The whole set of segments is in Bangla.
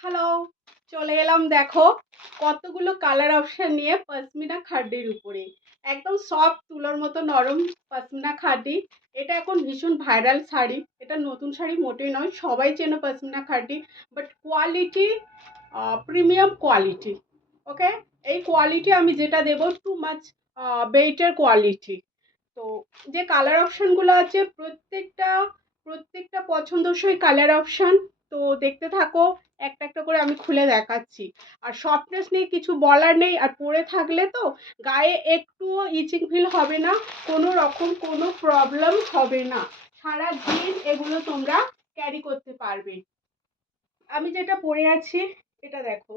হ্যালো, চলে এলাম দেখো কতগুলো কালার অপশন নিয়ে পশমিনা খাডির উপরে। একদম সফট তুলোর মতো নরম পশমিনা খাডি। এটা এখন ভীষণ ভাইরাল শাড়ি। এটা নতুন শাড়ি মোটেই নয়, সবাই চেনে pashmina khadi. But quality premium quality. Okay, এই কোয়ালিটি আমি যেটা দেবো টু মাচ বেটার কোয়ালিটি। তো যে কালার অপশনগুলো আছে প্রত্যেকটা পছন্দসই কালার অপশন। তো দেখতে থাকো, একটা একটা করে আমি খুলে দেখাচ্ছি। আর সফটনেস নিয়ে কিছু বলার নেই, আর পরে থাকলে তো গায়ে একটুও ইচিং ফিল হবে না, কোনো রকম কোনো প্রবলেম হবে না, সারা দিন এগুলো তোমরা ক্যারি করতে পারবে। আমি যেটা পরে আছি এটা দেখো,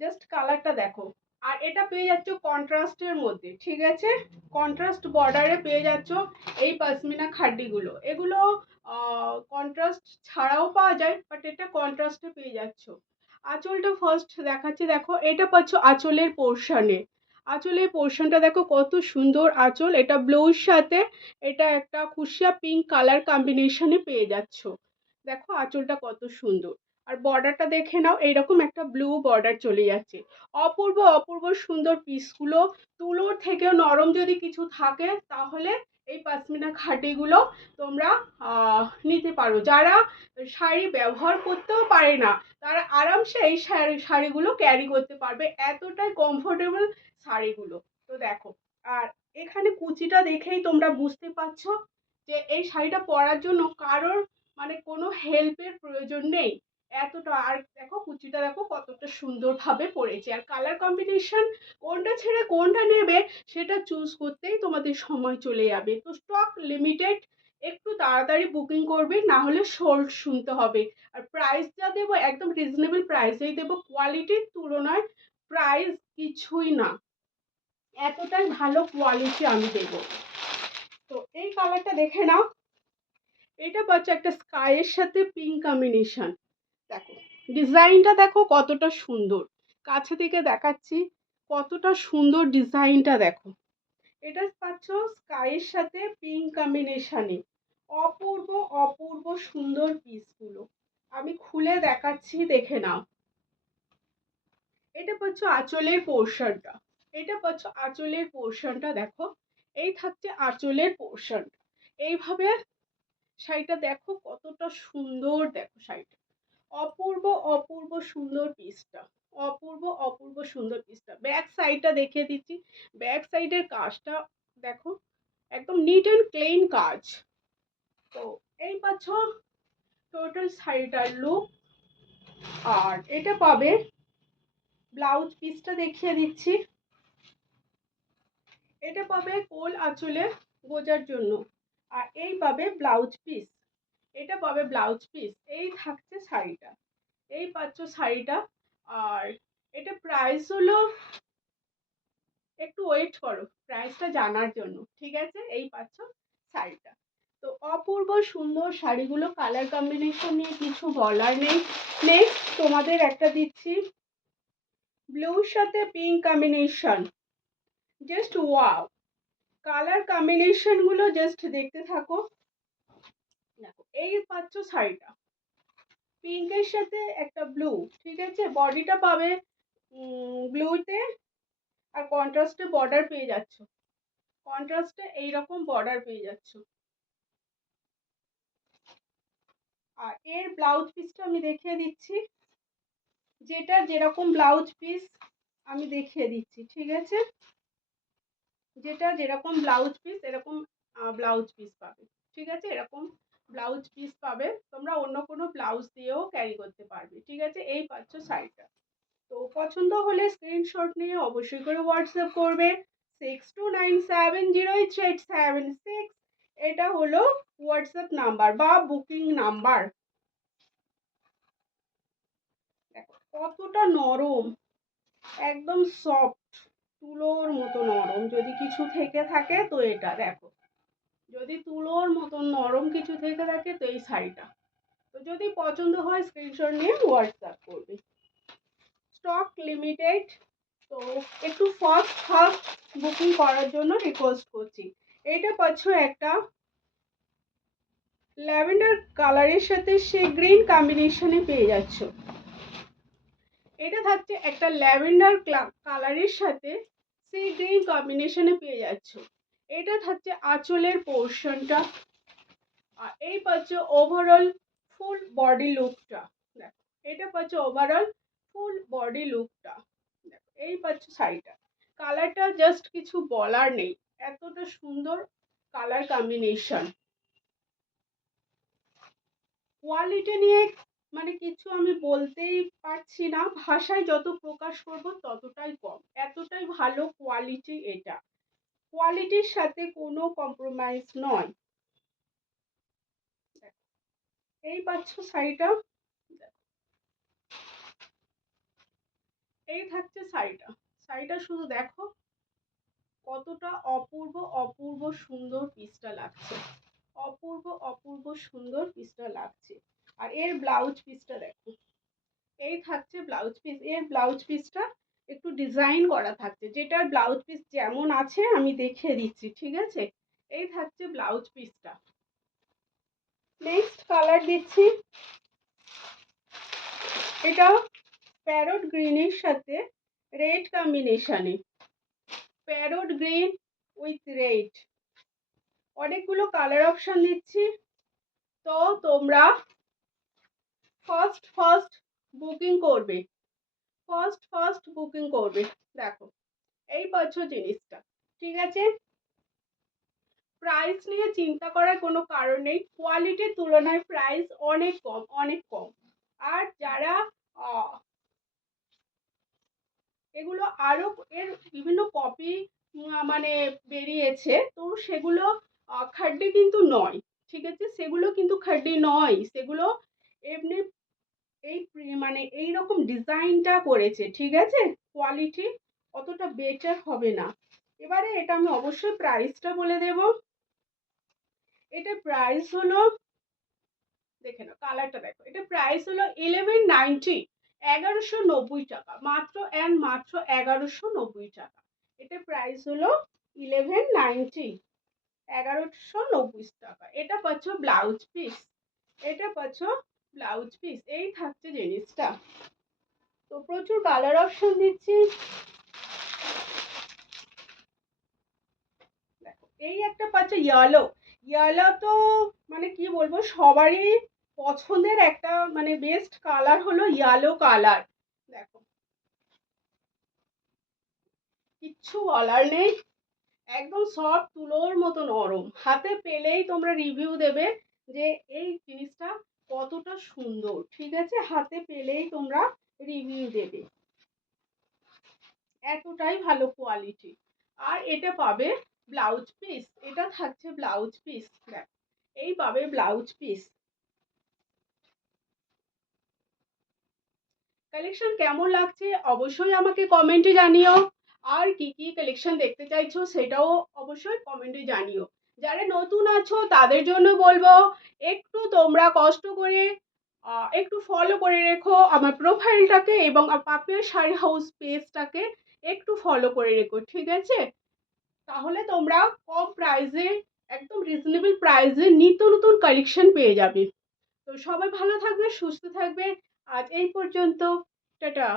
জাস্ট কালারটা দেখো। আর এটা পেয়ে যাচ্ছ কন্ট্রাস্টের মধ্যে, ঠিক আছে, কন্ট্রাস্ট বর্ডারে পেয়ে যাচ্ছ এই পশমিনা খাড্ডিগুলো। এগুলো কন্ট্রাস্ট ছাড়াও পাওয়া যায়, বাট এটা কন্ট্রাস্টে পেয়ে যাচ্ছ। আঁচলটা ফার্স্ট দেখাচ্ছি, দেখো এটা পাচ্ছ আঁচলের পোর্শনে। আঁচলের পোর্শনটা দেখো কত সুন্দর আঁচল, এটা ব্লাউজ সাথে এটা একটা খুশিয়া পিঙ্ক কালার কম্বিনেশনে পেয়ে যাচ্ছ। দেখো আঁচলটা কত সুন্দর। আর বর্ডারটা দেখে নাও, এইরকম একটা ব্লু বর্ডার চলে যাচ্ছে। অপূর্ব অপূর্ব সুন্দর পিসগুলো। তুলোর থেকেও নরম যদি কিছু থাকে তাহলে এই পশমিনা খাটিগুলো তোমরা নিতে পারো। যারা শাড়ি ব্যবহার করতেও পারে না তারা আরামসে এই শাড়িগুলো ক্যারি করতে পারবে, এতটাই কমফোর্টেবল শাড়িগুলো। তো দেখো, আর এখানে কুচিটা দেখেই তোমরা বুঝতে পারছো যে এই শাড়িটা পরার জন্য কারোর মানে কোনো হেল্পের প্রয়োজন নেই, এতটা। আর দেখো কুচিটা দেখো কতটা সুন্দরভাবে পড়েছে। আর কালার কম্বিনেশন কোনটা ছেড়ে কোনটা নেবে সেটা চুজ করতেই তোমাদের সময় চলে যাবে। তো স্টক লিমিটেড, একটু তাড়াতাড়ি বুকিং করবে, না হলে সোল্ড শুনতে হবে। আর প্রাইস যা দেবো একদম রিজনেবল প্রাইসেই দেবো, কোয়ালিটির তুলনায় প্রাইস কিছুই না, এতটাই ভালো কোয়ালিটি আমি দেবো। তো এই কালারটা দেখে নাও, এটা পাচ্ছে একটা স্কাইয়ের সাথে পিঙ্ক কম্বিনেশন। দেখো ডিজাইনটা দেখো কতটা সুন্দর, কাছে থেকে দেখাচ্ছি কতটা সুন্দর ডিজাইনটা দেখো। এটা পাচ্ছ স্কাইয়ের সাথে পিঙ্ক কম্বিনেশনে। অপূর্ব অপূর্ব সুন্দর পিসগুলো আমি খুলে দেখাচ্ছি, দেখে নাও। এটা পাচ্ছ আঁচলের পোর্শনটা, এটা পাচ্ছ আঁচলের পোর্শনটা দেখো। এই থাকছে আঁচলের পোর্শনটা। এইভাবে শাড়িটা দেখো কতটা সুন্দর, দেখো শাড়িটা অপূর্ব অপূর্ব সুন্দর পিসটা, অপূর্ব অপূর্ব সুন্দর পিসটা। ব্যাক সাইডটা দেখিয়ে দিচ্ছি, ব্যাক সাইডের কাজটা দেখো, একদম নিট অ্যান্ড ক্লিন কাজ। তো এই পাচ্ছ টোটাল শাড়িটার লুক। আর এটা পাবে ব্লাউজ পিসটা দেখিয়ে দিচ্ছি, এটা পাবে কোল আঁচলে গোজার জন্য। আর এই পাবে ব্লাউজ পিস, এটা পাবে ব্লাউজ পিস। এই থাকছে শাড়িটা, এই পাচ্ছ শাড়িটা। আর এটা প্রাইস হলো, একটু ওয়েট করো প্রাইসটা জানার জন্য, ঠিক আছে। এই পাচ্ছ শাড়িটা। তো অপূর্ব সুন্দর শাড়িগুলো, কালার কম্বিনেশন নিয়ে কিছু বলার নেই। নেক্সট তোমাদের একটা দিচ্ছি ব্লুর সাথে pink combination, just wow. Colour combination গুলো জাস্ট দেখতে থাকো। দেখো এই পাচ্ছ শাড়িটা পিঙ্কের সাথে একটা ব্লু, ঠিক আছে, বডিটা পাবে ব্লুতে। আর কন্ট্রাস্টে বর্ডার পেয়ে যাচ্ছ, কন্ট্রাস্টে এইরকম বর্ডার পেয়ে যাচ্ছ। আর এর ব্লাউজ পিসটা আমি দেখিয়ে দিচ্ছি, যেটা যেরকম ব্লাউজ পিস আমি দেখিয়ে দিচ্ছি, ঠিক আছে, যেটা যেরকম ব্লাউজ পিস এরকম ব্লাউজ পিস পাবে, ঠিক আছে, এরকম ব্লাউজ পিস পাবে। তোমরা অন্য কোনো ব্লাউজ দিয়েও ক্যারি করতে পারবে, ঠিক আছে। এই পাচ্ছ শাড়িটা। তো পছন্দ হলে স্ক্রিনশট নিয়ে অবশ্যই করে হোয়াটসঅ্যাপ করবে 6297083876। এটা হলো হোয়াটসঅ্যাপ নাম্বার বা বুকিং নাম্বার। দেখো কতটা নরম, একদম সফট, তুলোর মতো নরম। যদি কিছু থেকে থাকে তো এটা দেখো, যদি তুলোর মতো নরম কিছু থেকে থাকে তো এই শাড়িটা। তো যদি পছন্দ হয় স্ক্রিনশট নিয়ে হোয়াটসঅ্যাপ করবে, স্টক লিমিটেড। তো একটু ফাস্ট ফাস্ট বুকিং করার জন্য রিকোয়েস্ট করছি। এটা পাচ্ছ একটা ল্যাভেন্ডার কালারের সাথে সে গ্রিন কম্বিনেশনে পেয়ে যাচ্ছ। এটা থাকছে একটা ল্যাভেন্ডার কালারের সাথে সি গ্রিন কম্বিনেশনে পেয়ে যাচ্ছ। এটা থাকছে আঁচলের পোর্শনটা। আর এই পাচ্ছ ওভারঅল ফুল বডি লুকটা। দেখো এটা পাচ্ছ ওভারঅল ফুল বডি লুকটা। দেখো এই পাচ্ছ শাড়িটা। কালারটা জাস্ট কিছু বলার নেই, এতটা সুন্দর কালার কম্বিনেশন। কোয়ালিটি নিয়ে মানে কিছু আমি বলতেই পারছি না, ভাষায় যত প্রকাশ করব ততটাই কম, এতটাই ভালো কোয়ালিটি। এটা কোয়ালিটির সাথে কোনো কম্প্রোমাইজ নয়। এই পাচ্ছ শাড়িটা। এই থাকছে শাড়িটা। শাড়িটা শুধু দেখো কতটা অপূর্ব অপূর্ব সুন্দর পিসটা লাগছে, অপূর্ব অপূর্ব সুন্দর পিসটা লাগছে। আর এর ব্লাউজ পিসটা দেখো, এই থাকছে ব্লাউজ পিস। এর ব্লাউজ পিসটা একটু ডিজাইন করা থাকছে, যেটার ব্লাউজ পিস যেমন আছে আমি দেখিয়ে দিচ্ছি, ঠিক আছে। এই থাকছে ব্লাউজ পিসটা। নেক্সট কালার দিচ্ছি, এটা প্যারট গ্রিনের সাথে রেড কম্বিনেশনে। প্যারট গ্রিন উইথ রেড, অনেকগুলো কালার অপশন দিচ্ছি। তো তোমরা ফার্স্ট বুকিং করবে, ফার্স্ট বুকিং করবে। দেখো এই পাচ্ছ জিনিসটা, ঠিক আছে। প্রাইস নিয়ে চিন্তা করার কোনো কারণ নেই, কোয়ালিটির তুলনায় প্রাইস অনেক কম, অনেক কম। আর যারা এগুলো আরো এর বিভিন্ন কপি মানে বেরিয়েছে, তো সেগুলো খাড্ডি কিন্তু নয়, ঠিক আছে। সেগুলো কিন্তু খাড্ডি নয়, সেগুলো এমনি এই মানে এইরকম ডিজাইনটা করেছে, ঠিক আছে। কোয়ালিটি অতটা বেটার হবে না। এবারে এটা আমি অবশ্যই প্রাইসটা বলে দেব। এটা প্রাইস হলো, দেখে নাও কালারটা দেখো, এটা প্রাইস হলো 1190, 1190 টাকা মাত্র, এন্ড মাত্র 1190 টাকা। এটা প্রাইস হলো 1190, 1190 টাকা। এটা পাচ্ছ ব্লাউজ পিস, এটা পাচ্ছ ব্লাউজ পিস। এই থাকছে জিনিসটা। তো প্রচুর কালার অপশন দিচ্ছি। দেখো এই একটা পাচ্ছ ইয়েলো। ইয়েলো তো মানে কি বলবো, সবারই পছন্দের একটা মানে বেস্ট কালার হলো ইয়েলো কালার। দেখো কিচ্ছু বলার নেই, একদম সফট তুলোর মতো নরম। হাতে পেলেই তোমরা রিভিউ দেবে যে এই জিনিসটা কতটা সুন্দর, ঠিক আছে। হাতে পেলেই তোমরা রিভিউ দেবে, এতটাই ভালো কোয়ালিটি। আর এটা পাবে ব্লাউজ পিস, এটা থাকছে ব্লাউজ পিস। দেখো এই পাবে ব্লাউজ পিস। কালেকশন কেমন লাগছে অবশ্যই আমাকে কমেন্টে জানিও। আর কি কি কালেকশন দেখতে চাইছো সেটাও অবশ্যই কমেন্টে জানিও। যারা নতুন আছো তাদের জন্য বলবো একটু তোমরা কষ্ট করে একটু ফলো করে রেখো আমার প্রোফাইলটাকে, এবং পাপিয়া শাড়ি হাউস পেজটাকে একটু ফলো করে রেখো, ঠিক আছে। তাহলে তোমরা কম প্রাইসে, একদম রিজনেবল প্রাইসে নিত্য নতুন কালেকশন পেয়ে যাবে। তো সবাই ভালো থাকবে, সুস্থ থাকবে। আজ এই পর্যন্ত, টাটা।